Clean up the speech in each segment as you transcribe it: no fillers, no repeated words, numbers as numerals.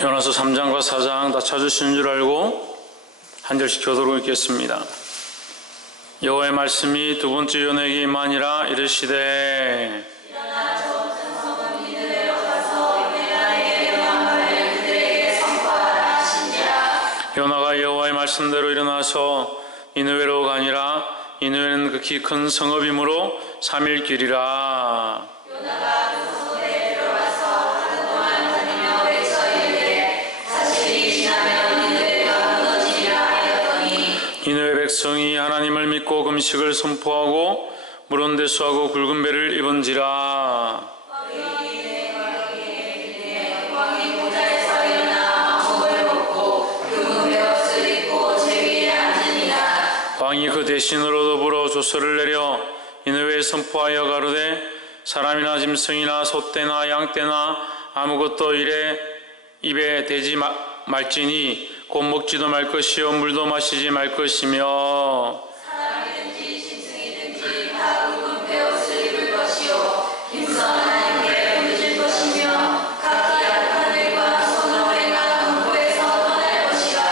요나서 3장과 4장 다 찾으신 줄 알고 한 절씩 교도로 읽겠습니다. 여호와의 말씀이 두 번째 요나에게 임하니라. 이르시되 일어나 저 같은 성은 니느웨로 가서 내가 명한 말을 그들에게 선포하라 하시니라. 요나가 여호와의 말씀대로 일어나서 니느웨로 가니라. 니느웨는 극히 큰 성읍이므로 3일 길이라. 요나가 그 성읍에 들어가서 하루 동안 다니며 외쳐 이르되 40일이 지나면 니느웨가 무너지리라 하였더니 니느웨 백성이 하나님을 믿고 금식을 선포하고 물은 대수하고 굵은 배를 입은지라. 왕이 보좌에서 일어나 왕복을 벗고 굵은 베옷을 입고 제 위에 앉으니라. 왕이 그 대신으로 더불어 조서를 내려 니느웨에 선포하여 가로되 사람이나 짐승이나 소떼나 양떼나 아무것도 입에 대지 말지니 곧 먹지도 말 것이요 물도 마시지 말 것이며 사람이든지 짐승이든지 다 굵은 베옷을 입을 것이요 힘써 하나님께 부르실 것이며 각기 악한 일과 손으로 행한 공포에서 떠날 것이라.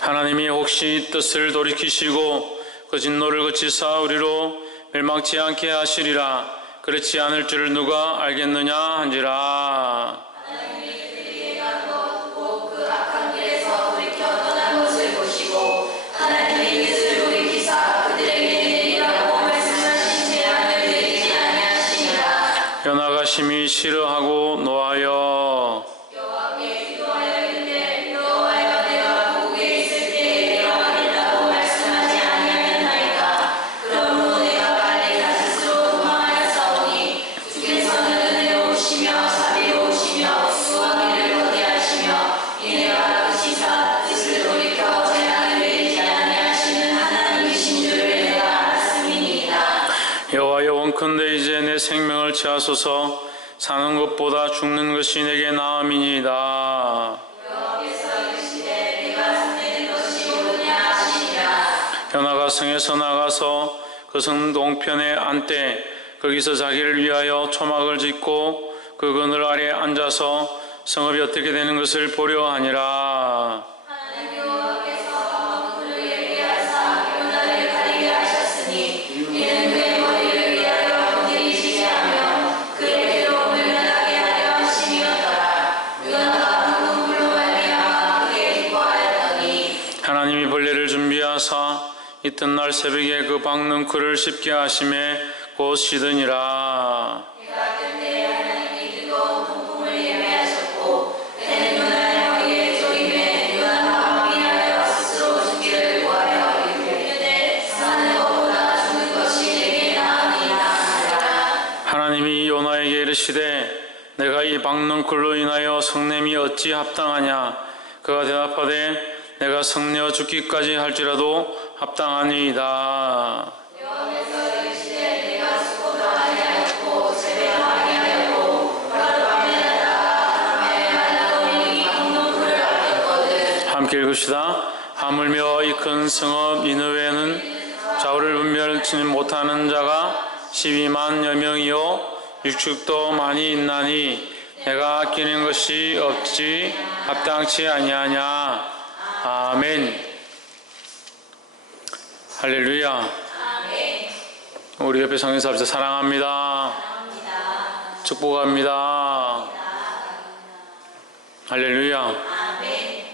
하나님이 혹시 뜻을 돌이키시고 그 진노를 그치사 우리로 멸망치 않게 하시리라. 그렇지 않을 줄을 누가 알겠느냐 한지라. 하나님이 그들이 행한 것 곧 그 악한 길에서 돌이켜 떠난 것을 보시고 하나님이 뜻을 돌이키사 그들에게 내리라고 말씀하신 재앙을 내리지 아니하시니라. 요나가 심히 싫어하고 노하여 여호와께 기도하여 이르되 여호와여 내가 고국에 있을 때에 내려가리라고 말씀하지 아니하였나이까. 그러므로 내가 빨리 다시스로 도망하였사오니 주께서는 은혜로우시며 자비로우시며 수고하기를 거대하시며 이내가 크시사 뜻을 돌이켜 재앙을 내리지 아니하시는 하나님이신 줄을 내가 알았음이니이다. 여호와여 원컨대 이제 내 생명을 취하소서. 사는 것보다 죽는 것이 내게 나음이니이다. 여호와께서 이르시되 내가 삼내는 것이 옳으냐 하시니라. 요나가 성에서 나가서 그 성 동편에 앉되 거기서 자기를 위하여 초막을 짓고 그 그늘 아래 앉아서 성읍이 어떻게 되는 것을 보려 하니라. 하나님 여호와께서 왕후를 예비하사 요나를 가리게 하셨으니 이는 그의 머리를 위하여 건드리시게 하며 그의 괴로움을 면하게 하려 하심이었더라. 요나가 붉은 불로 말미암아 크게 기뻐하였더니 하나님이 벌레를 준비하사 이튿날 새벽에 그 박는 꿀을 씹게 하심에 곧 시드니라. 해가 뜰 때에 하나님이 뜨거운 동풍을 예비하셨고 때는 요나의 머리에 쪼임에 요나가 왕이하여 스스로 죽기를 구하여 이르되 사는 것보다 죽는 것이 내게 나으니이다 하더라. 하나님이 요나에게 이르시되 내가 이 박는 꿀로 인하여 성냄이 어찌 합당하냐. 그가 대답하되 내가 성내어 죽기까지 할지라도 합당하니이다. 여호와께서 이르시되 내가 수고도 아니하였고 재배도 아니하였고 바로 밤에 나다가 밤에 말라오니 박는 불을 아꼈거든. 함께 읽읍시다. 하물며 이 큰 성읍 니느웨는 좌우를 분별치 못하는 자가 12만여 명이요 육축도 많이 있나니 내가 아끼는 것이 없지 합당치 아니하냐. 아멘. 할렐루야. 아멘. 우리 옆에 성인사 앞에서 사랑합니다. 감사합니다. 축복합니다. 할렐루야. 아멘.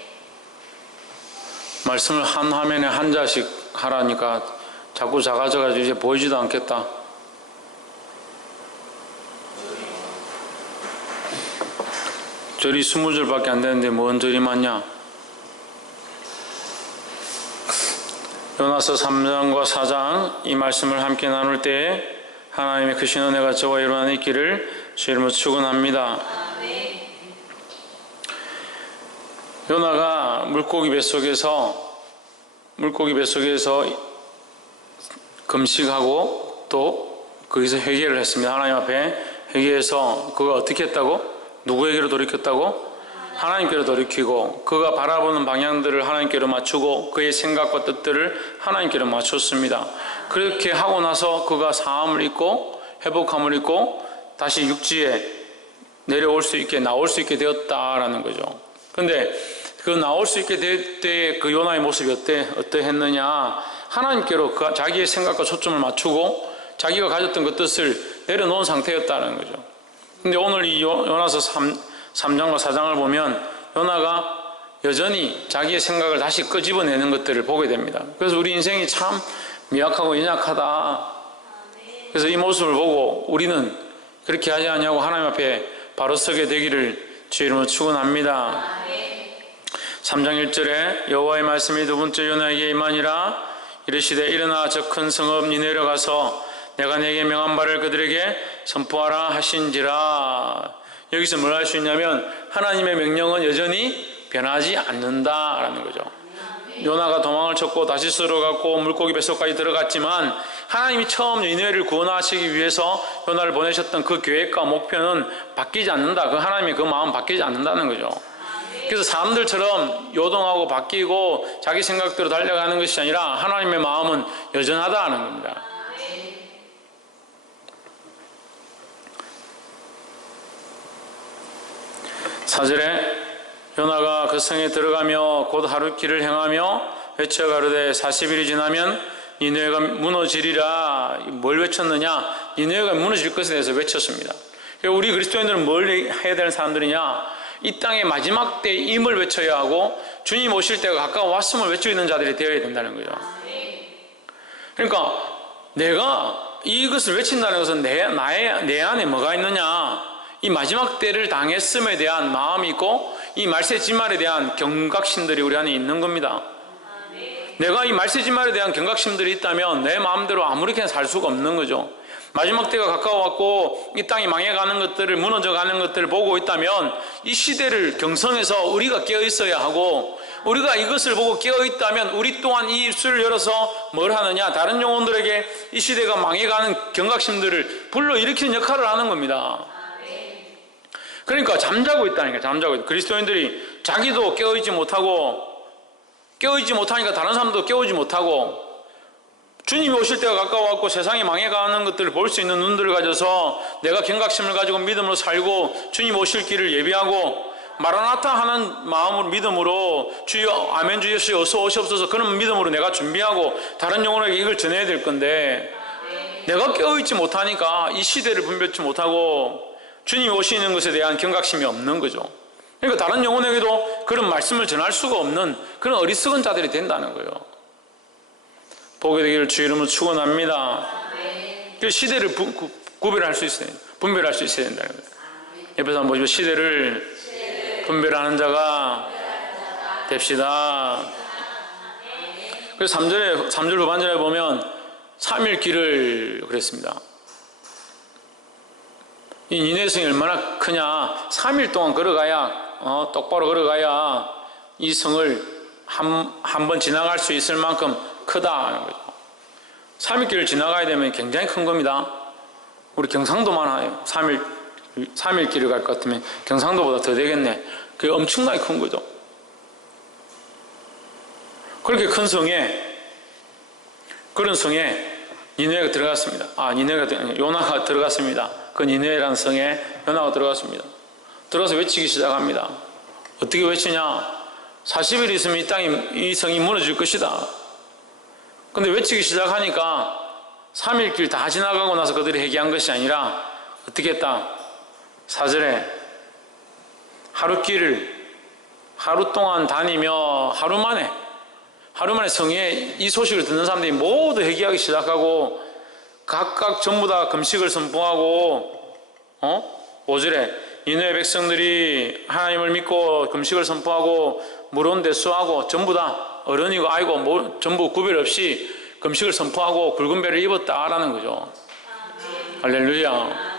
말씀을 한 화면에 한 자씩 하라니까 자꾸 작아져가지고 이제 보이지도 않겠다. 절이 20절밖에 안 되는데 뭔 절이 많냐. 요나서 3장과 4장 이 말씀을 함께 나눌 때에 하나님의 크신 은혜가 저와 여러분 안에 있기를 주 이름으로 축원합니다. 아멘. 요나가 물고기 뱃속에서 금식하고 또 거기서 회개를 했습니다. 하나님 앞에 회개해서 그가 어떻게 했다고? 누구에게로 돌이켰다고? 하나님께로 돌이키고 그가 바라보는 방향들을 하나님께로 맞추고 그의 생각과 뜻들을 하나님께로 맞췄습니다. 그렇게 하고 나서 그가 사함을 입고 회복함을 입고 다시 육지에 내려올 수 있게 나올 수 있게 되었다라는 거죠. 근데 그 나올 수 있게 될 때 그 요나의 모습이 어떠했느냐? 하나님께로 자기의 생각과 초점을 맞추고 자기가 가졌던 그 뜻을 내려놓은 상태였다는 거죠. 근데 오늘 이 요나서 3장과 4장을 보면 요나가 여전히 자기의 생각을 다시 끄집어내는 것들을 보게 됩니다. 그래서 우리 인생이 참 미약하고 연약하다. 그래서 이 모습을 보고 우리는 그렇게 하지 않냐고 하나님 앞에 바로 서게 되기를 주의 이름으로 축원합니다. 3장 1절에 여호와의 말씀이 두 번째 요나에게 임하니라. 이르시되 일어나 저 큰 성읍 니네로 가서 내가 내게 명한 바를 그들에게 선포하라 하신지라. 여기서 뭘 할 수 있냐면 하나님의 명령은 여전히 변하지 않는다라는 거죠. 요나가 도망을 쳤고 다시스로 갔고 물고기 뱃속까지 들어갔지만 하나님이 처음 니느웨를 구원하시기 위해서 요나를 보내셨던 그 계획과 목표는 바뀌지 않는다. 그 하나님의 그 마음 바뀌지 않는다는 거죠. 그래서 사람들처럼 요동하고 바뀌고 자기 생각대로 달려가는 것이 아니라 하나님의 마음은 여전하다는 겁니다. 4절에 요나가 그 성에 들어가며 곧 하룻길을 행하며 외쳐 가로되 40일이 지나면 니느웨가 무너지리라. 뭘 외쳤느냐? 니느웨가 무너질 것에 대해서 외쳤습니다. 우리 그리스도인들은 뭘 해야 되는 사람들이냐? 이 땅의 마지막 때의 임을 외쳐야 하고 주님 오실 때가 가까워 왔음을 외치고 있는 자들이 되어야 된다는 거죠. 그러니까 내가 이것을 외친다는 것은 내 안에 뭐가 있느냐? 이 마지막 때를 당했음에 대한 마음이 있고 이 말세지말에 대한 경각심들이 우리 안에 있는 겁니다. 내가 이 말세지말에 대한 경각심들이 있다면 내 마음대로 아무렇게나 살 수가 없는 거죠. 마지막 때가 가까워왔고 이 땅이 망해가는 것들을 무너져가는 것들을 보고 있다면 이 시대를 경성해서 우리가 깨어있어야 하고 우리가 이것을 보고 깨어있다면 우리 또한 이 입술을 열어서 뭘 하느냐? 다른 영혼들에게 이 시대가 망해가는 경각심들을 불러일으키는 역할을 하는 겁니다. 그러니까 잠자고 있다니까. 잠자고 있다. 그리스도인들이 자기도 깨어있지 못하니까 다른 사람도 깨우지 못하고 주님이 오실 때가 가까워왔고 세상이 망해가는 것들을 볼 수 있는 눈들을 가져서 내가 경각심을 가지고 믿음으로 살고 주님 오실 길을 예비하고 마라나타 하는 마음으로 믿음으로 주여 아멘 주 예수 어서 오시옵소서 그런 믿음으로 내가 준비하고 다른 영혼에게 이걸 전해야 될 건데 내가 깨어있지 못하니까 이 시대를 분별치 못하고 주님이 오시는 것에 대한 경각심이 없는 거죠. 그러니까 다른 영혼에게도 그런 말씀을 전할 수가 없는 그런 어리석은 자들이 된다는 거예요. 보게 되기를 주의 이름으로 축원합니다. 그 시대를 구별할 수 있어야 된다. 분별할 수 있어야 된다는 거예요. 옆에서 한번 보시면 시대를 분별하는 자가 됩시다. 그래서 3절 후반절에 보면 3일 길을 그랬습니다. 이 니느웨 성이 얼마나 크냐? 3일 동안 걸어가야 똑바로 걸어가야 이 성을 한 번 지나갈 수 있을 만큼 크다는 거죠. 3일 길을 지나가야 되면 굉장히 큰 겁니다. 우리 경상도 많아요. 3일 길을 갈 것 같으면 경상도보다 더 되겠네. 그게 엄청나게 큰 거죠. 그렇게 큰 성에 그런 성에 니느웨가 들어갔습니다. 요나가 들어갔습니다. 그 니느웨라는 성에 요나가 들어갔습니다. 들어가서 외치기 시작합니다. 어떻게 외치냐? 40일 있으면 이 성이 무너질 것이다. 근데 외치기 시작하니까 3일 길 다 지나가고 나서 그들이 회개한 것이 아니라 어떻게 했다? 4절에 하루 동안 다니며 하루 만에 성에 이 소식을 듣는 사람들이 모두 회개하기 시작하고 각각 전부 다 금식을 선포하고 5절에 니느웨 백성들이 하나님을 믿고 금식을 선포하고 물온 대수하고 전부 다 어른이고 아이고 전부 구별 없이 금식을 선포하고 굵은 배를 입었다라는 거죠. 할렐루야.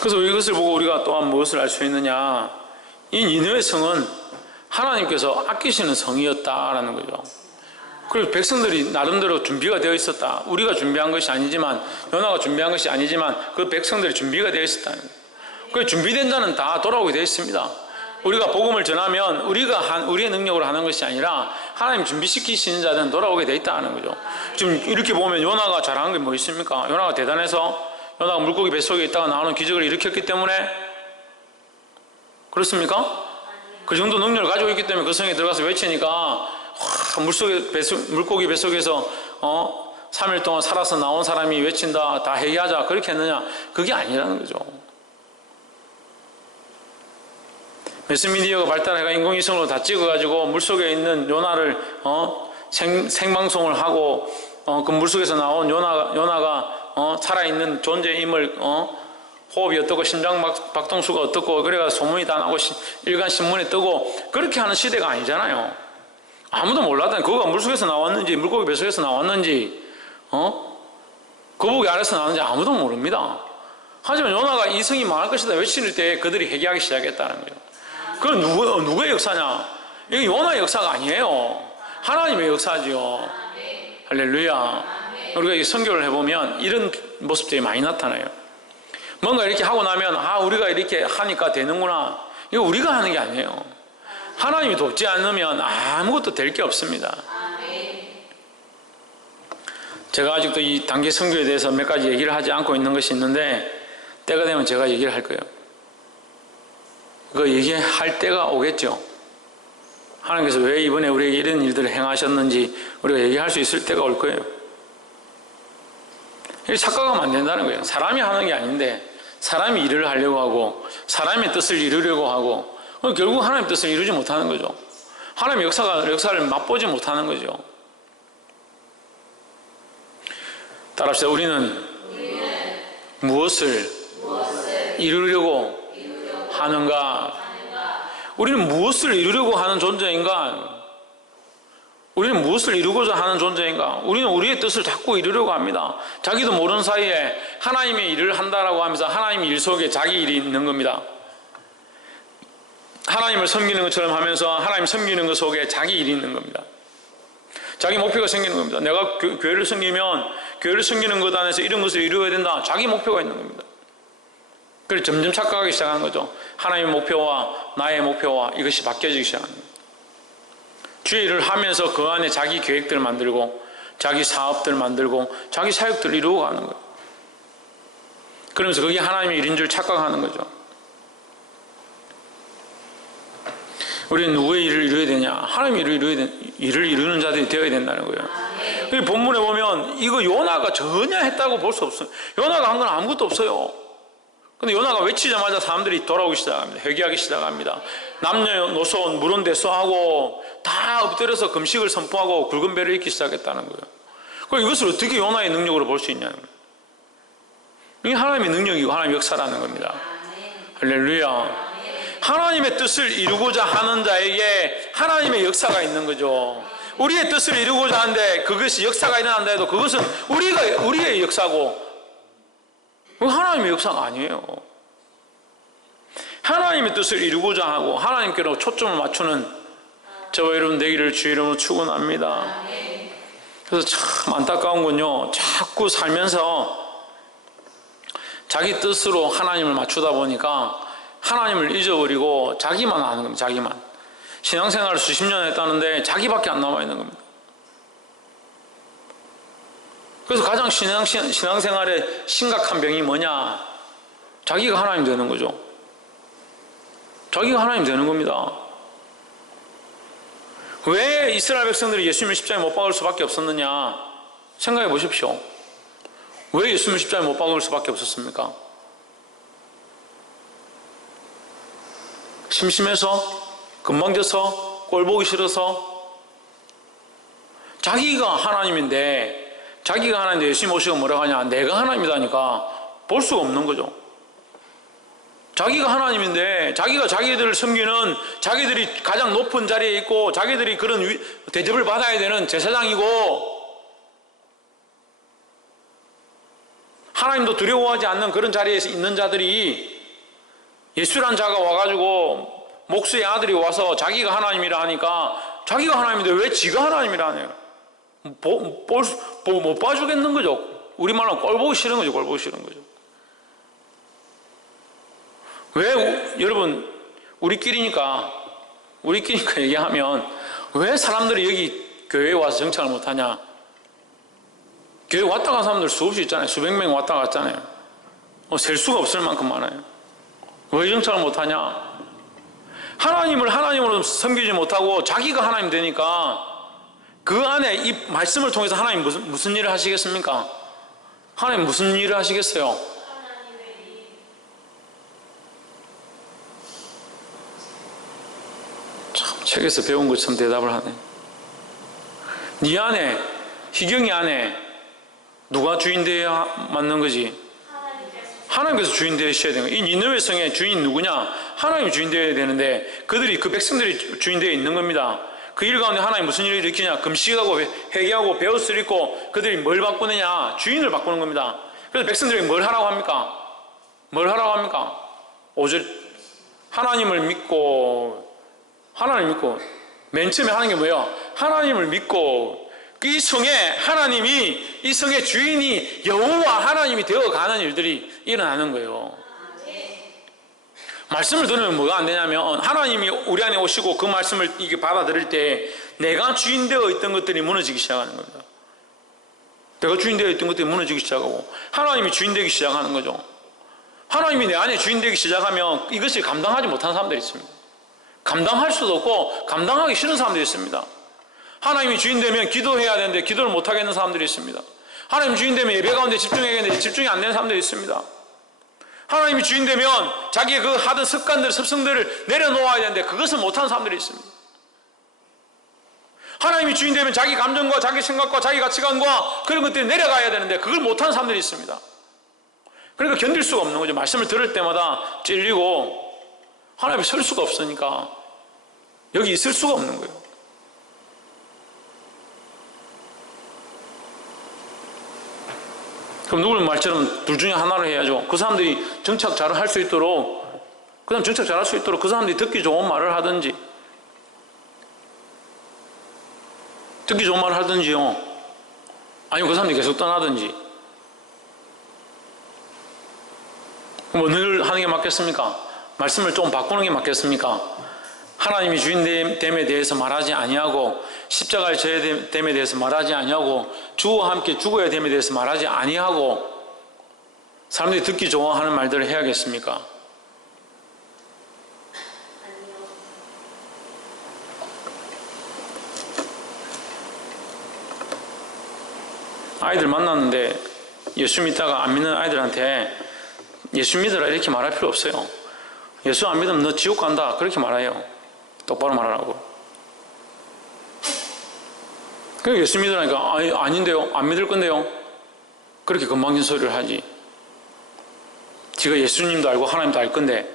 그래서 이것을 보고 우리가 또한 무엇을 알 수 있느냐? 이 니느웨 성은 하나님께서 아끼시는 성이었다라는 거죠. 그리고 백성들이 나름대로 준비가 되어 있었다. 우리가 준비한 것이 아니지만 요나가 준비한 것이 아니지만 그 백성들이 준비가 되어 있었다는 거예요. 그 준비된 자는 다 돌아오게 되어 있습니다. 우리가 복음을 전하면 우리의 능력으로 하는 것이 아니라 하나님 준비시키시는 자들은 돌아오게 되어 있다는 거죠. 지금 이렇게 보면 요나가 잘한 게 뭐 있습니까? 요나가 대단해서 요나가 물고기 뱃속에 있다가 나오는 기적을 일으켰기 때문에 그렇습니까? 그 정도 능력을 가지고 있기 때문에 그 성에 들어가서 외치니까 물고기 뱃속에서 3일 동안 살아서 나온 사람이 외친다, 다 회개하자, 그렇게 했느냐? 그게 아니라는 거죠. 매스미디어가 발달해가 인공위성으로 다 찍어가지고 물속에 있는 요나를 생방송을 하고 그 물속에서 나온 요나가 살아있는 존재임을 호흡이 어떻고 심장 박동수가 어떻고 그래가 소문이 다 나고 일간 신문에 뜨고 그렇게 하는 시대가 아니잖아요. 아무도 몰랐다니. 그거가 물속에서 나왔는지 물고기 뱃속에서 나왔는지 거북이 아래서 나왔는지 아무도 모릅니다. 하지만 요나가 이 성이 망할 것이다 외칠 때 그들이 회개하기 시작했다는 거예요. 그건 누구의 역사냐? 이게 요나의 역사가 아니에요. 하나님의 역사지요. 할렐루야. 우리가 이 선교를 해보면 이런 모습들이 많이 나타나요. 뭔가 이렇게 하고 나면 우리가 이렇게 하니까 되는구나. 이거 우리가 하는 게 아니에요. 하나님이 돕지 않으면 아무것도 될 게 없습니다. 제가 아직도 이 단기 선교에 대해서 몇 가지 얘기를 하지 않고 있는 것이 있는데 때가 되면 제가 얘기를 할 거예요. 그 얘기할 때가 오겠죠. 하나님께서 왜 이번에 우리에게 이런 일들을 행하셨는지 우리가 얘기할 수 있을 때가 올 거예요. 이렇게 착각하면 안 된다는 거예요. 사람이 하는 게 아닌데 사람이 일을 하려고 하고 사람의 뜻을 이루려고 하고 결국 하나님의 뜻을 이루지 못하는 거죠. 하나님의 역사를 맛보지 못하는 거죠. 따라합시다. 우리는 무엇을 이루려고 하는가? 우리는 무엇을 이루려고 하는 존재인가? 우리는 무엇을 이루고자 하는 존재인가? 우리는 우리의 뜻을 자꾸 이루려고 합니다. 자기도 모르는 사이에 하나님의 일을 한다라고 하면서 하나님의 일 속에 자기 일이 있는 겁니다. 하나님을 섬기는 것처럼 하면서 하나님 섬기는 것 속에 자기 일이 있는 겁니다. 자기 목표가 생기는 겁니다. 내가 교회를 섬기면 교회를 섬기는 것 안에서 이런 것을 이루어야 된다. 자기 목표가 있는 겁니다. 그래서 점점 착각하기 시작하는 거죠. 하나님의 목표와 나의 목표와 이것이 바뀌어지기 시작하는 겁니다. 주의 일을 하면서 그 안에 자기 계획들을 만들고 자기 사업들 만들고 자기 사역들을 이루어 가는 거예요. 그러면서 그게 하나님의 일인 줄 착각하는 거죠. 우리는 누구의 일을 이루어야 되냐? 하나님의 일을 이루는 자들이 되어야 된다는 거예요. 본문에 보면 이거 요나가 전혀 했다고 볼 수 없어요. 요나가 한 건 아무것도 없어요. 근데 요나가 외치자마자 사람들이 돌아오기 시작합니다. 회개하기 시작합니다. 남녀노소 물은 대수하고 다 엎드려서 금식을 선포하고 굵은 배를 입기 시작했다는 거예요. 그럼 이것을 어떻게 요나의 능력으로 볼 수 있냐는 거예요. 이게 하나님의 능력이고 하나님의 역사라는 겁니다. 할렐루야. 하나님의 뜻을 이루고자 하는 자에게 하나님의 역사가 있는 거죠. 우리의 뜻을 이루고자 하는데 그것이 역사가 일어난다 해도 그것은 우리의 역사고 하나님의 역사가 아니에요. 하나님의 뜻을 이루고자 하고 하나님께로 초점을 맞추는 저와 여러분 되기를 주의 이름으로 축원합니다. 그래서 참 안타까운 건요, 자꾸 살면서 자기 뜻으로 하나님을 맞추다 보니까 하나님을 잊어버리고 자기만 하는 겁니다. 자기만. 신앙생활을 수십 년 했다는데 자기밖에 안 남아있는 겁니다. 그래서 가장 신앙생활의 심각한 병이 뭐냐? 자기가 하나님 되는 거죠. 자기가 하나님 되는 겁니다. 왜 이스라엘 백성들이 예수님을 십자가에 못 박을 수밖에 없었느냐? 생각해 보십시오. 왜 예수님을 십자가에 못 박을 수밖에 없었습니까? 심심해서, 건방져서, 꼴보기 싫어서. 자기가 하나님인데 자기가 하나님인데 예수님 오시고 뭐라고 하냐? 내가 하나님이다니까 볼 수가 없는 거죠. 자기가 하나님인데 자기가 자기들을 섬기는, 자기들이 가장 높은 자리에 있고 자기들이 그런 대접을 받아야 되는 제사장이고 하나님도 두려워하지 않는 그런 자리에 있는 자들이 예수란 자가 와가지고 목수의 아들이 와서 자기가 하나님이라 하니까 자기가 하나님인데 왜 지가 하나님이라 하네요. 못 봐주겠는 거죠. 우리말로 꼴보기 싫은 거죠. 꼴보기 싫은 거죠. 왜 여러분 우리끼리니까 얘기하면 왜 사람들이 여기 교회에 와서 정착을 못하냐? 교회 왔다 간 사람들 수없이 있잖아요. 수백 명 왔다 갔잖아요. 셀 수가 없을 만큼 많아요. 왜 정착을 못하냐? 하나님을 하나님으로 섬기지 못하고 자기가 하나님 되니까 그 안에 이 말씀을 통해서 하나님 무슨 일을 하시겠습니까? 하나님 무슨 일을 하시겠어요? 참 책에서 배운 것처럼 대답을 하네. 네 안에, 희경이 안에 누가 주인 되어야 맞는 거지? 하나님께서 주인 되셔야 되는 거예요. 이 니느웨 성의 주인이 누구냐? 하나님이 주인 되어야 되는데 그들이, 그 백성들이 주인 되어 있는 겁니다. 그 일 가운데 하나님 무슨 일을 일으키냐? 금식하고 회개하고 베옷을 입고 그들이 뭘 바꾸느냐? 주인을 바꾸는 겁니다. 그래서 백성들이 뭘 하라고 합니까? 뭘 하라고 합니까? 5절 하나님을 믿고 맨 처음에 하는 게 뭐예요? 하나님을 믿고 이 성에 하나님이, 이 성의 주인이 여호와 하나님이 되어가는 일들이 일어나는 거예요. 말씀을 들으면 뭐가 안 되냐면 하나님이 우리 안에 오시고 그 말씀을 이게 받아들일 때 내가 주인 되어 있던 것들이 무너지기 시작하는 겁니다. 내가 주인 되어 있던 것들이 무너지기 시작하고 하나님이 주인 되기 시작하는 거죠. 하나님이 내 안에 주인 되기 시작하면 이것을 감당하지 못하는 사람들이 있습니다. 감당할 수도 없고 감당하기 싫은 사람들이 있습니다. 하나님이 주인 되면 기도해야 되는데 기도를 못하겠는 사람들이 있습니다. 하나님 주인 되면 예배 가운데 집중해야겠는데 집중이 안 되는 사람들이 있습니다. 하나님이 주인 되면 자기의 그 하던 습관들, 습성들을 내려놓아야 되는데 그것을 못하는 사람들이 있습니다. 하나님이 주인 되면 자기 감정과 자기 생각과 자기 가치관과 그런 것들이 내려가야 되는데 그걸 못하는 사람들이 있습니다. 그러니까 견딜 수가 없는 거죠. 말씀을 들을 때마다 찔리고 하나님이 설 수가 없으니까 여기 있을 수가 없는 거예요. 그럼 누구를 말처럼 둘 중에 하나를 해야죠. 그 사람들이 정착 잘 할 수 있도록, 그 다음 정착 잘 할 수 있도록 그 사람들이 듣기 좋은 말을 하든지, 듣기 좋은 말을 하든지요. 아니면 그 사람들이 계속 떠나든지. 그럼 어느 하는 게 맞겠습니까? 말씀을 좀 바꾸는 게 맞겠습니까? 하나님이 주인됨에 대해서 말하지 아니하고 십자가의 져야 됨에 대해서 말하지 아니하고 주와 함께 죽어야 됨에 대해서 말하지 아니하고 사람들이 듣기 좋아하는 말들을 해야겠습니까? 아이들 만났는데 예수 믿다가 안 믿는 아이들한테 예수 믿으라 이렇게 말할 필요 없어요. 예수 안 믿으면 너 지옥 간다 그렇게 말해요. 똑바로 말하라고. 그러니까 예수 믿으라니까 아닌데요, 안 믿을 건데요, 그렇게 건방진 소리를 하지. 지가 예수님도 알고 하나님도 알 건데.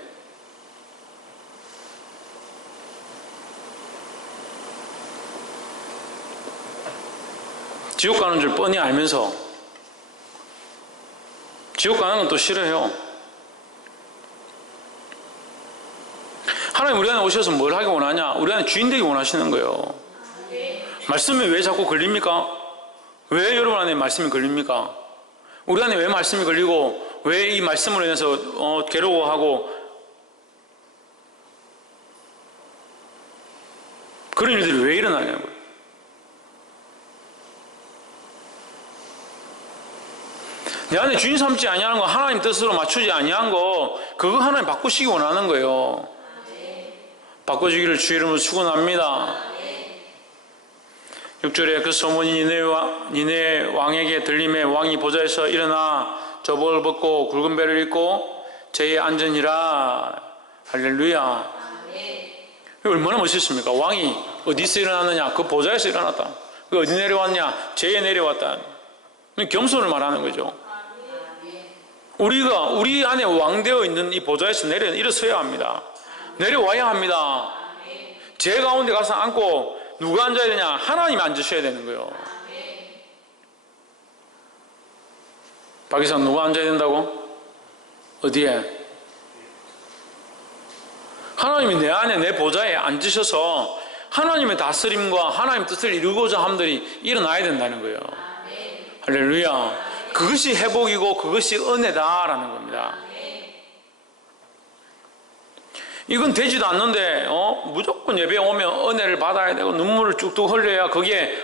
지옥 가는 줄 뻔히 알면서 지옥 가는 건 또 싫어해요. 하나님 우리 안에 오셔서 뭘 하기 원하냐? 우리 안에 주인 되기 원하시는 거예요. 말씀이 왜 자꾸 걸립니까? 왜 여러분 안에 말씀이 걸립니까? 우리 안에 왜 말씀이 걸리고 왜 이 말씀으로 인해서 괴로워하고 그런 일들이 왜 일어나냐고요. 내 안에 주인 삼지 아니하는 거, 하나님 뜻으로 맞추지 아니한 거, 그거 하나님 바꾸시기 원하는 거예요. 바꿔주기를 주 이름으로 축원합니다. 6절에 그 소문이 니네 왕에게 들림에 왕이 보좌에서 일어나 저복을 벗고 굵은 배를 입고 제에 앉으니라. 할렐루야. 얼마나 멋있습니까? 왕이 어디서 일어났느냐? 그 보좌에서 일어났다. 그 어디 내려왔냐? 제에 내려왔다. 겸손을 말하는 거죠. 우리가 우리 안에 왕되어 있는 이 보좌에서 일어서야 합니다. 내려와야 합니다. 제 가운데 가서 앉고 누가 앉아야 되냐? 하나님이 앉으셔야 되는 거예요. 박 이상 누가 앉아야 된다고? 어디에? 하나님이 내 안에 내 보좌에 앉으셔서 하나님의 다스림과 하나님의 뜻을 이루고자 함들이 일어나야 된다는 거예요. 할렐루야. 그것이 회복이고 그것이 은혜다라는 겁니다. 이건 되지도 않는데 무조건 예배에 오면 은혜를 받아야 되고 눈물을 뚝뚝 흘려야 그게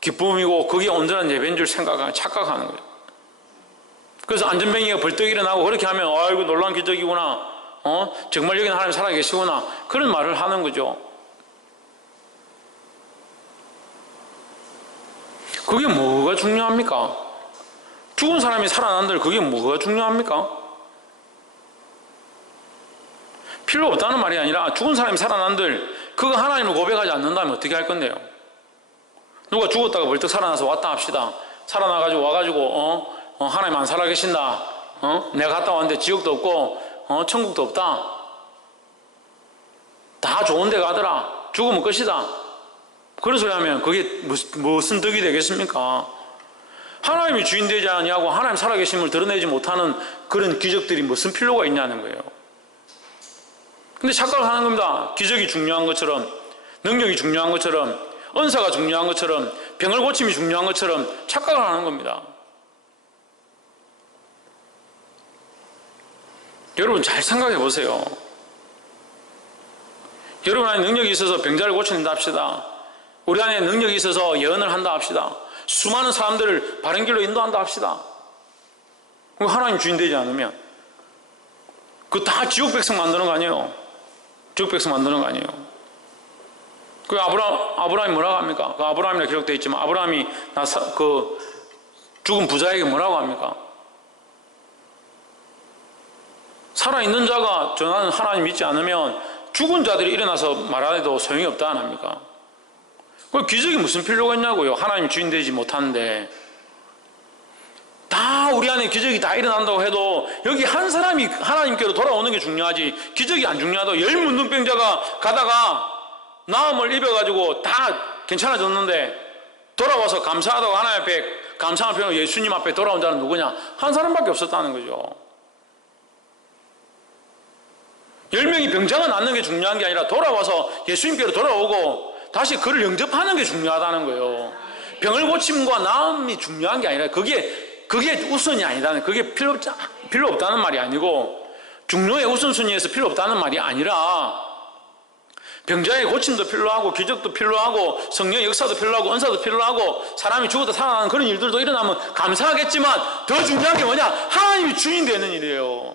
기쁨이고 그게 온전한 예배인 줄 착각하는 거예요. 그래서 안전뱅이가 벌떡 일어나고 그렇게 하면 아이고 놀라운 기적이구나, 정말 여기는 하나님 살아계시구나, 그런 말을 하는 거죠. 그게 뭐가 중요합니까? 죽은 사람이 살아난들 그게 뭐가 중요합니까? 필요 없다는 말이 아니라 죽은 사람이 살아난들 그거 하나님을 고백하지 않는다면 어떻게 할 건데요? 누가 죽었다가 벌떡 살아나서 왔다 합시다. 살아나가지고 와가지고 하나님 안 살아계신다, 내가 갔다 왔는데 지옥도 없고 천국도 없다, 다 좋은 데 가더라, 죽으면 끝이다, 그런 소리 하면 그게 무슨 덕이 되겠습니까? 하나님이 주인 되지 않냐고 하나님 살아계심을 드러내지 못하는 그런 기적들이 무슨 필요가 있냐는 거예요. 근데 착각을 하는 겁니다. 기적이 중요한 것처럼, 능력이 중요한 것처럼, 은사가 중요한 것처럼, 병을 고침이 중요한 것처럼 착각을 하는 겁니다. 여러분 잘 생각해 보세요. 여러분 안에 능력이 있어서 병자를 고친다 합시다. 우리 안에 능력이 있어서 예언을 한다 합시다. 수많은 사람들을 바른 길로 인도한다 합시다. 그럼 하나님 주인 되지 않으면 그거 다 지옥 백성 만드는 거 아니에요? 지옥 백성 만드는 거 아니에요? 그 아브라함이 뭐라고 합니까? 그 아브라함이라 기록되어 있지만 아브라함이 죽은 부자에게 뭐라고 합니까? 살아있는 자가 전하는 하나님 믿지 않으면 죽은 자들이 일어나서 말하해도 소용이 없다 안 합니까? 그 기적이 무슨 필요가 있냐고요. 하나님 주인 되지 못하는데. 다 우리 안에 기적이 다 일어난다고 해도 여기 한 사람이 하나님께로 돌아오는 게 중요하지 기적이 안 중요하다고. 10문둥병자가 가다가 나음을 입어가지고 다 괜찮아졌는데 돌아와서 감사하다고 하나님 앞에 감사를 표하고 예수님 앞에 돌아온 자는 누구냐? 한 사람밖에 없었다는 거죠. 10명이 병자가 낫는 게 중요한 게 아니라 돌아와서 예수님께로 돌아오고 다시 그를 영접하는 게 중요하다는 거예요. 병을 고침과 나음이 중요한 게 아니라 그게 우선이 아니다는, 그게 필요 없다는 말이 아니고, 중요의 우선순위에서 필요 없다는 말이 아니라 병자의 고침도 필요하고 기적도 필요하고 성령의 역사도 필요하고 은사도 필요하고 사람이 죽어도 살아나는 그런 일들도 일어나면 감사하겠지만 더 중요한 게 뭐냐? 하나님이 주인 되는 일이에요.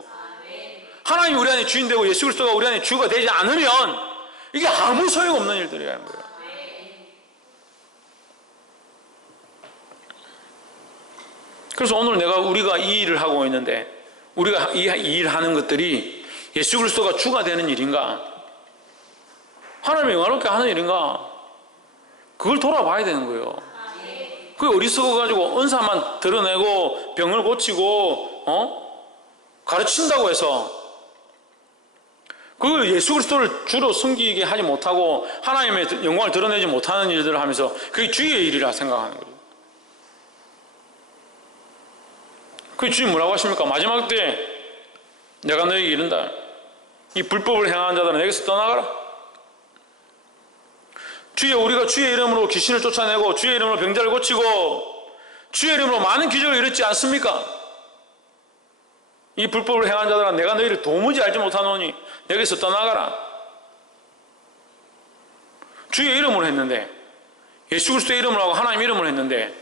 하나님이 우리 안에 주인 되고 예수 그리스도가 우리 안에 주가 되지 않으면 이게 아무 소용없는 일들이라는 거예요. 그래서 오늘 우리가 이 일을 하고 있는데 우리가 이 일을 하는 것들이 예수 그리스도가 주가 되는 일인가? 하나님이 영화롭게 하는 일인가? 그걸 돌아봐야 되는 거예요. 그게 어리석어가지고 은사만 드러내고 병을 고치고 가르친다고 해서 그걸 예수 그리스도를 주로 섬기게 하지 못하고 하나님의 영광을 드러내지 못하는 일들을 하면서 그게 주의 일이라 생각하는 거예요. 그 주님 뭐라고 하십니까? 마지막 때에 내가 너에게 이른다. 이 불법을 행하는 자들은 내게서 떠나가라. 우리가 주의 이름으로 귀신을 쫓아내고 주의 이름으로 병자를 고치고 주의 이름으로 많은 기적을 이뤘지 않습니까? 이 불법을 행한 자들아 내가 너희를 도무지 알지 못하노니 여기서 떠나가라. 주의 이름으로 했는데, 예수 그리스도의 이름으로 하고 하나님 이름으로 했는데,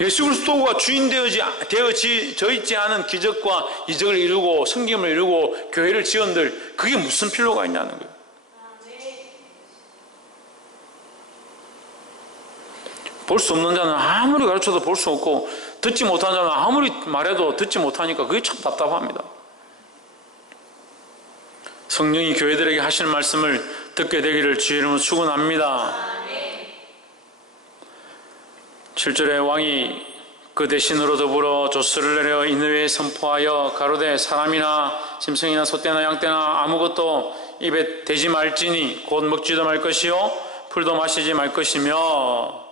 예수 그리스도가 주인 되어져 있지 않은 기적과 이적을 이루고 성김을 이루고 교회를 지은들 그게 무슨 필요가 있냐는 거예요. 볼 수 없는 자는 아무리 가르쳐도 볼 수 없고 듣지 못하는 자는 아무리 말해도 듣지 못하니까 그게 참 답답합니다. 성령이 교회들에게 하실 말씀을 듣게 되기를 주의 이름으로 축원합니다. 7절에 왕이 그 대신으로 더불어 조서를 내려 니느웨에 선포하여 가로되 사람이나 짐승이나 소떼나 양떼나 아무것도 입에 대지 말지니 곧 먹지도 말 것이요 풀도 마시지 말 것이며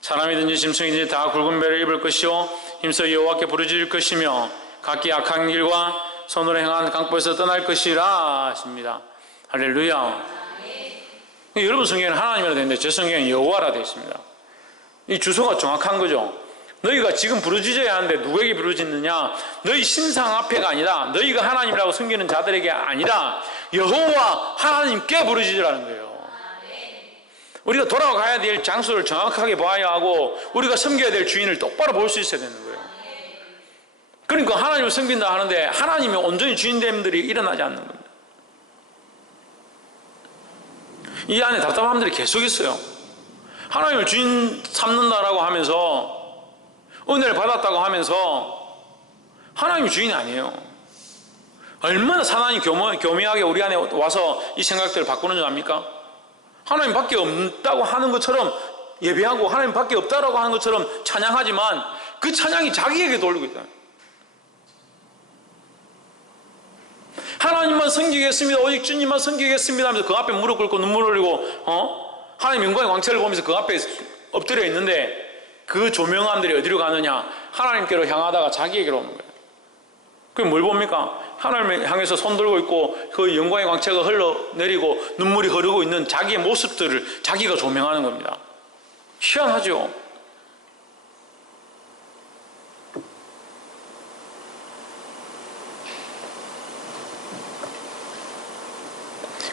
사람이든지 짐승이든지 다 굵은 배를 입을 것이요 힘써 여호와께 부르짖을 것이며 각기 악한 길과 손으로 행한 강포에서 떠날 것이라 하십니다. 할렐루야. 여러분 성경에는 하나님이라 되어 있는데 제 성경에는 여호와라 되어 있습니다. 이 주소가 정확한 거죠. 너희가 지금 부르짖어야 하는데 누구에게 부르짖느냐? 너희 신상 앞에가 아니라 너희가 하나님이라고 섬기는 자들에게 아니라 여호와 하나님께 부르짖으라는 거예요. 우리가 돌아가야 될 장소를 정확하게 봐야 하고 우리가 섬겨야 될 주인을 똑바로 볼 수 있어야 되는 거예요. 그러니까 하나님을 섬긴다 하는데 하나님이 온전히 주인됨들이 일어나지 않는 겁니다. 이 안에 답답함들이 계속 있어요. 하나님을 주인 삼는다라고 하면서 은혜를 받았다고 하면서 하나님이 주인이 아니에요. 얼마나 사단이 교묘하게 우리 안에 와서 이 생각들을 바꾸는 줄 압니까? 하나님 밖에 없다고 하는 것처럼 예배하고 하나님 밖에 없다라고 하는 것처럼 찬양하지만 그 찬양이 자기에게 돌리고 있다. 하나님만 섬기겠습니다. 오직 주님만 섬기겠습니다 하면서 그 앞에 무릎 꿇고 눈물 흘리고 하나님 영광의 광채를 보면서 그 앞에 엎드려 있는데 그 조명함들이 어디로 가느냐? 하나님께로 향하다가 자기에게로 오는 거예요. 그게 뭘 봅니까? 하나님을 향해서 손 들고 있고 그 영광의 광채가 흘러내리고 눈물이 흐르고 있는 자기의 모습들을 자기가 조명하는 겁니다. 희한하죠?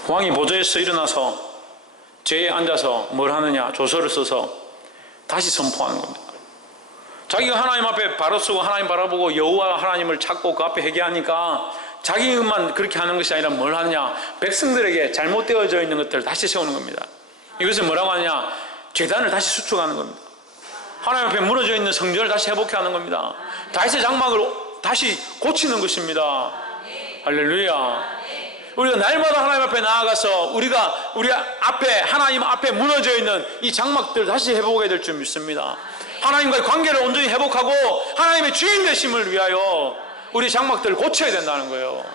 왕이 보좌에서 일어나서 제에 앉아서 뭘 하느냐? 조서를 써서 다시 선포하는 겁니다. 자기가 하나님 앞에 바로 서고 하나님 바라보고 여호와 하나님을 찾고 그 앞에 회개하니까 자기만 그렇게 하는 것이 아니라 뭘 하느냐? 백성들에게 잘못되어져 있는 것들을 다시 세우는 겁니다. 이것을 뭐라고 하느냐? 제단을 다시 수축하는 겁니다. 하나님 앞에 무너져 있는 성전을 다시 회복해 하는 겁니다. 다윗의 장막을 다시 고치는 것입니다. 할렐루야. 우리가 날마다 하나님 앞에 나아가서 우리가 우리 앞에 하나님 앞에 무너져 있는 이 장막들을 다시 회복해야 될 줄 믿습니다. 하나님과의 관계를 온전히 회복하고 하나님의 주인 되심을 위하여 우리 장막들을 고쳐야 된다는 거예요.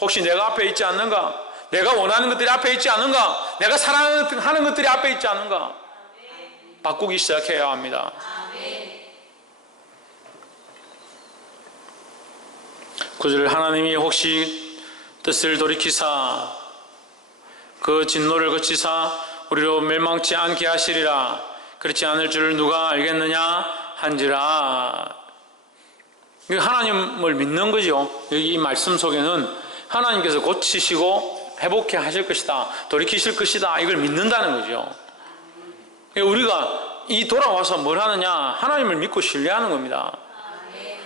혹시 내가 앞에 있지 않는가? 내가 원하는 것들이 앞에 있지 않은가? 내가 사랑하는 것들이 앞에 있지 않은가? 바꾸기 시작해야 합니다. 구절 하나님이 혹시 뜻을 돌이키사 그 진노를 거치사 우리로 멸망치 않게 하시리라. 그렇지 않을 줄 누가 알겠느냐 한지라. 하나님을 믿는 거죠. 여기 이 말씀 속에는 하나님께서 고치시고 회복해 하실 것이다, 돌이키실 것이다, 이걸 믿는다는 거죠. 우리가 이 돌아와서 뭘 하느냐? 하나님을 믿고 신뢰하는 겁니다.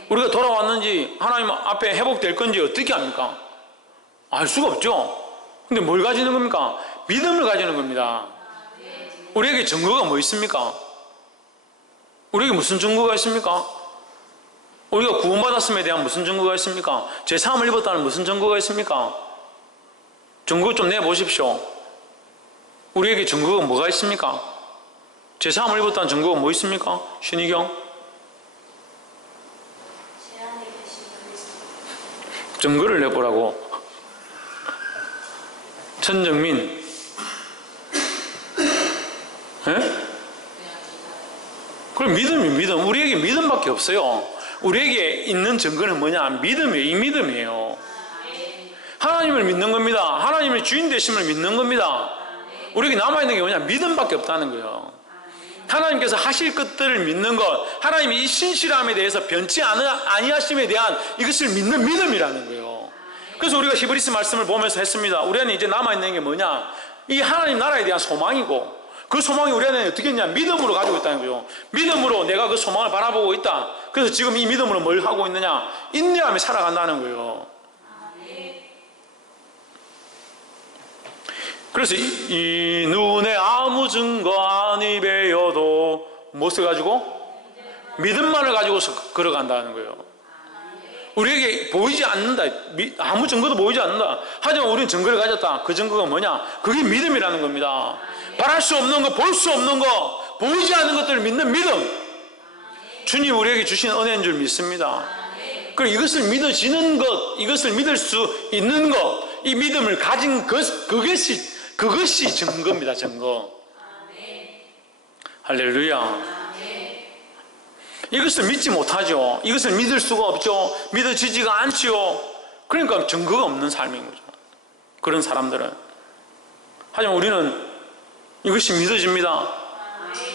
우리가 돌아왔는지 하나님 앞에 회복될 건지 어떻게 합니까? 알 수가 없죠. 근데 뭘 가지는 겁니까? 믿음을 가지는 겁니다. 우리에게 증거가 뭐 있습니까? 우리에게 무슨 증거가 있습니까? 우리가 구원받았음에 대한 무슨 증거가 있습니까? 제3을 입었다는 무슨 증거가 있습니까? 증거 좀 내보십시오. 우리에게 증거가 뭐가 있습니까? 제3을 입었다는 증거가 뭐 있습니까? 신희경? 증거를 내보라고. 천정민. 예? 그럼 믿음. 우리에게 믿음밖에 없어요. 우리에게 있는 증거는 뭐냐? 믿음이에요. 이 믿음이에요. 하나님을 믿는 겁니다. 하나님의 주인 되심을 믿는 겁니다. 우리에게 남아있는 게 뭐냐? 믿음밖에 없다는 거예요. 하나님께서 하실 것들을 믿는 것, 하나님이 이 신실함에 대해서 변치 아니하심에 대한 이것을 믿는 믿음이라는 거예요. 그래서 우리가 히브리서 말씀을 보면서 했습니다. 우리 안에 이제 남아있는 게 뭐냐? 이 하나님 나라에 대한 소망이고, 그 소망이 우리 안에 어떻게 있냐? 믿음으로 가지고 있다는 거예요. 믿음으로 내가 그 소망을 바라보고 있다. 그래서 지금 이 믿음으로 뭘 하고 있느냐? 인내하며 살아간다는 거예요. 그래서 이 눈에 아무 증거 아니 배어도 무엇을 가지고? 믿음만을 가지고서 걸어간다는 거예요. 우리에게 보이지 않는다. 아무 증거도 보이지 않는다. 하지만 우리는 증거를 가졌다. 그 증거가 뭐냐? 그게 믿음이라는 겁니다. 바랄 수 없는 거, 볼 수 없는 거, 보이지 않는 것들을 믿는 믿음. 주님 우리에게 주신 은혜인 줄 믿습니다. 그리고 이것을 믿어지는 것, 이것을 믿을 수 있는 것, 이 믿음을 가진 그것이 증거입니다. 증거. 할렐루야. 이것을 믿지 못하죠. 이것을 믿을 수가 없죠. 믿어지지가 않지요. 그러니까 증거가 없는 삶인 거죠. 그런 사람들은. 하지만 우리는 이것이 믿어집니다.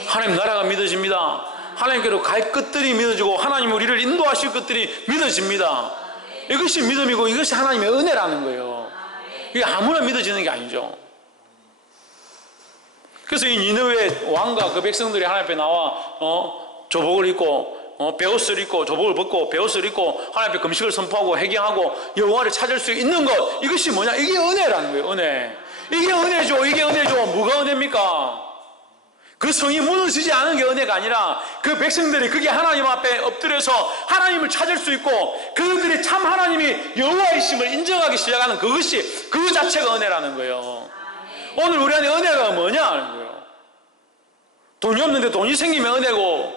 하나님 나라가 믿어집니다. 하나님께로 갈 것들이 믿어지고 하나님 우리를 인도하실 것들이 믿어집니다. 이것이 믿음이고 이것이 하나님의 은혜라는 거예요. 이게 아무나 믿어지는 게 아니죠. 그래서 이 니느웨 왕과 그 백성들이 하나님 앞에 나와 조복을 입고 베옷을 입고 조복을 벗고 베옷을 입고 하나님 앞에 금식을 선포하고 회개하고 여호와를 찾을 수 있는 것, 이것이 뭐냐? 이게 은혜라는 거예요. 은혜. 이게 은혜죠. 이게 은혜죠. 뭐가 은혜입니까? 그 성이 무너지지 않은 게 은혜가 아니라 그 백성들이 그게 하나님 앞에 엎드려서 하나님을 찾을 수 있고 그들이 참 하나님이 여호와이심을 인정하기 시작하는 그것이 그 자체가 은혜라는 거예요. 오늘 우리 안에 은혜가 뭐냐 하는 거예요. 돈이 없는데 돈이 생기면 은혜고,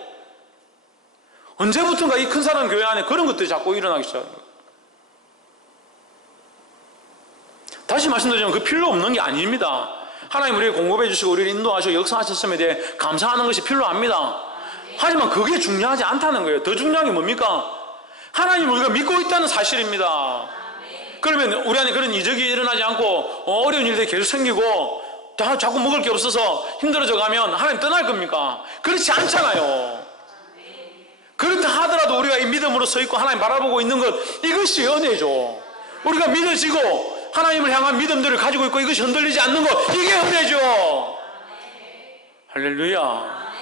언제부턴가 이 큰 사람 교회 안에 그런 것들이 자꾸 일어나기 시작합니다. 다시 말씀드리면 그 필요 없는 게 아닙니다. 하나님 우리를 공급해 주시고 우리를 인도하시고 역사하셨음에 대해 감사하는 것이 필요합니다. 하지만 그게 중요하지 않다는 거예요. 더 중요한 게 뭡니까? 하나님을 우리가 믿고 있다는 사실입니다. 그러면 우리 안에 그런 이적이 일어나지 않고 어려운 일들이 계속 생기고 자꾸 먹을 게 없어서 힘들어져 가면 하나님 떠날 겁니까? 그렇지 않잖아요. 그렇다 하더라도 우리가 이 믿음으로 서 있고 하나님 바라보고 있는 것, 이것이 은혜죠. 우리가 믿어지고 하나님을 향한 믿음들을 가지고 있고 이것이 흔들리지 않는 것, 이게 은혜죠. 할렐루야.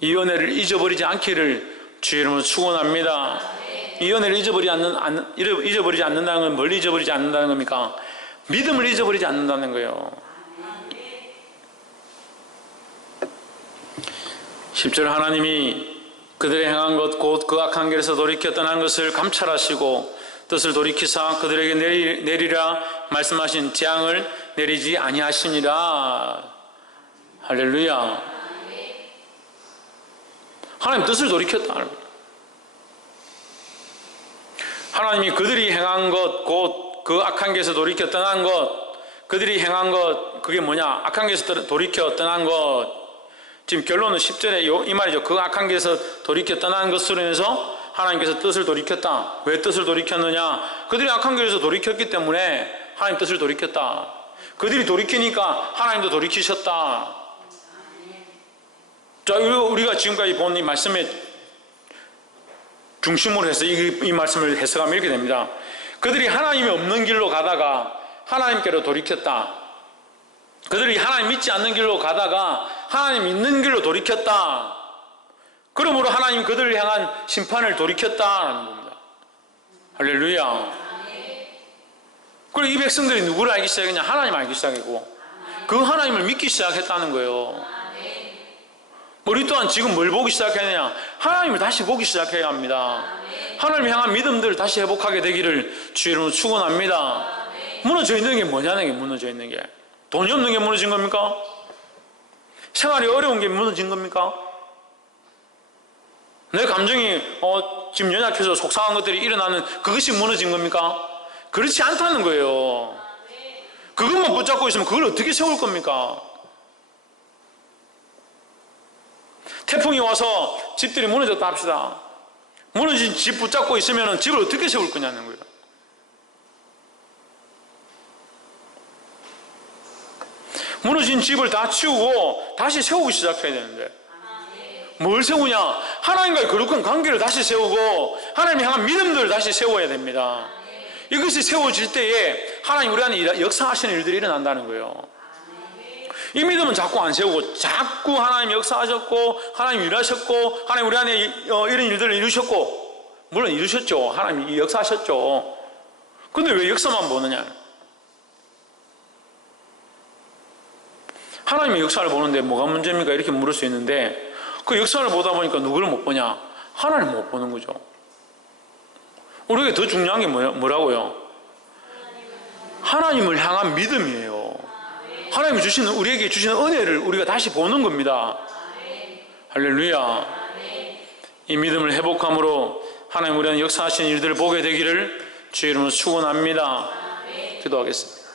이 은혜를 잊어버리지 않기를 주의 이름으로 축원합니다. 이 은혜를 잊어버리지 않는다는 건 뭘 잊어버리지 않는다는 겁니까? 믿음을 잊어버리지 않는다는 거예요. 10절 하나님이 그들의 행한 것 곧 그 악한 길에서 돌이켜 떠난 것을 감찰하시고 뜻을 돌이키사 그들에게 내리라 말씀하신 재앙을 내리지 아니하시니라. 할렐루야. 하나님 뜻을 돌이켰다. 하나님이 그들이 행한 것 곧 그 악한 길에서 돌이켜 떠난 것, 그들이 행한 것, 그게 뭐냐? 악한 길에서 돌이켜 떠난 것. 지금 결론은 10절에 이 말이죠. 그 악한 길에서 돌이켜 떠난 것으로 인해서 하나님께서 뜻을 돌이켰다. 왜 뜻을 돌이켰느냐? 그들이 악한 길에서 돌이켰기 때문에 하나님 뜻을 돌이켰다. 그들이 돌이키니까 하나님도 돌이키셨다. 자, 우리가 지금까지 본 이 말씀의 중심으로 해서 이 말씀을 해석하면 이렇게 됩니다. 그들이 하나님이 없는 길로 가다가 하나님께로 돌이켰다. 그들이 하나님 믿지 않는 길로 가다가 하나님 있는 길로 돌이켰다. 그러므로 하나님 그들을 향한 심판을 돌이켰다라는 겁니다. 할렐루야. 그리고 이 백성들이 누구를 알기 시작했냐? 하나님 알기 시작했고 그 하나님을 믿기 시작했다는 거예요. 우리 또한 지금 뭘 보기 시작했느냐? 하나님을 다시 보기 시작해야 합니다. 하나님을 향한 믿음들을 다시 회복하게 되기를 주의 이름으로 축원합니다. 무너져 있는 게 뭐냐는 게 무너져 있는 게. 돈이 없는 게 무너진 겁니까? 생활이 어려운 게 무너진 겁니까? 내 감정이 지금 연약해서 속상한 것들이 일어나는 그것이 무너진 겁니까? 그렇지 않다는 거예요. 그것만 붙잡고 있으면 그걸 어떻게 세울 겁니까? 태풍이 와서 집들이 무너졌다 합시다. 무너진 집 붙잡고 있으면 집을 어떻게 세울 거냐는 거예요. 무너진 집을 다 치우고 다시 세우기 시작해야 되는데 뭘 세우냐? 하나님과의 거룩한 관계를 다시 세우고 하나님 향한 믿음들을 다시 세워야 됩니다. 이것이 세워질 때에 하나님 우리 안에 역사하시는 일들이 일어난다는 거예요. 이 믿음은 자꾸 안 세우고 자꾸 하나님 역사하셨고 하나님 일하셨고 하나님 우리 안에 이런 일들을 이루셨고, 물론 이루셨죠. 하나님 역사하셨죠. 근데 왜 역사만 보느냐? 하나님의 역사를 보는데 뭐가 문제입니까? 이렇게 물을 수 있는데 그 역사를 보다 보니까 누구를 못 보냐? 하나님 못 보는 거죠. 우리에게 더 중요한 게 뭐라고요? 하나님을 향한 믿음이에요. 하나님이 주시는, 우리에게 주시는 은혜를 우리가 다시 보는 겁니다. 할렐루야. 이 믿음을 회복함으로 하나님 우리 안에 역사하시는 일들을 보게 되기를 주의 이름으로 축원합니다. 기도하겠습니다.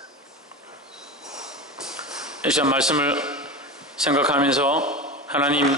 이 시간 말씀을 생각하면서 하나님